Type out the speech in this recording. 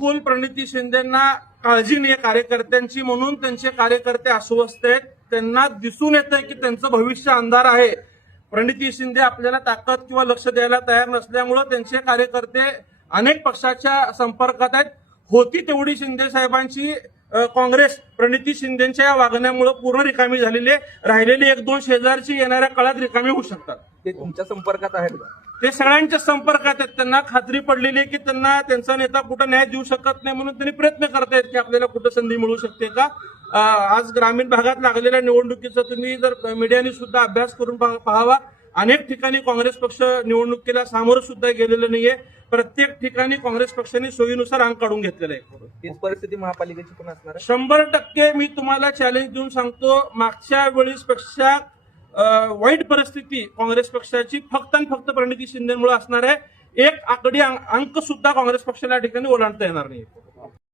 बिलकुल प्रणिती शिंदेना काळजी नाही कार्यकर्त्यांची, म्हणून त्यांचे कार्यकर्ते अस्वस्थ आहेत. त्यांना दिसून येतंय की त्यांचं भविष्य अंधार आहे. प्रणिती शिंदे आपल्याला ताकद किंवा लक्ष द्यायला तयार नसल्यामुळे त्यांचे कार्यकर्ते अनेक पक्षाच्या संपर्कात आहेत. होती तेवढी शिंदे साहेबांची काँग्रेस प्रणिती शिंदेच्या या वागण्यामुळे पूर्ण रिकामी झालेली आहे. राहिलेली एक दोन शेजारची येणाऱ्या काळात रिकामी होऊ शकतात. ते तुमच्या संपर्कात आहेत का? ते सगळ्यांच्या संपर्कात आहेत. त्यांना खात्री पडलेली आहे की त्यांना त्यांचा नेता कुठं न्याय देऊ शकत नाही, म्हणून त्यांनी प्रयत्न करतायत की आपल्याला कुठं संधी मिळू शकते का. आज ग्रामीण भागात लागलेल्या निवडणुकीचा तुम्ही जर मीडियाने सुद्धा अभ्यास करून पाहावा. अनेक ठिकाणी काँग्रेस पक्ष निवडणुकीला सामोरं सुद्धा गेलेलं नाहीये. प्रत्येक ठिकाणी काँग्रेस पक्षाने सोयीनुसार अंग काढून घेतलेला आहे. तीच परिस्थिती महापालिकेची पण असणार आहे. 100% मी तुम्हाला चॅलेंज देऊन सांगतो, मागच्या वेळेसपेक्षा वाईट परिस्थिती काँग्रेस पक्षाची फक्त आणि फक्त प्रणिती शिंदेमुळे असणार आहे. एक आकडी अंक सुद्धा काँग्रेस पक्षाला या ठिकाणी ओलांडता येणार नाही.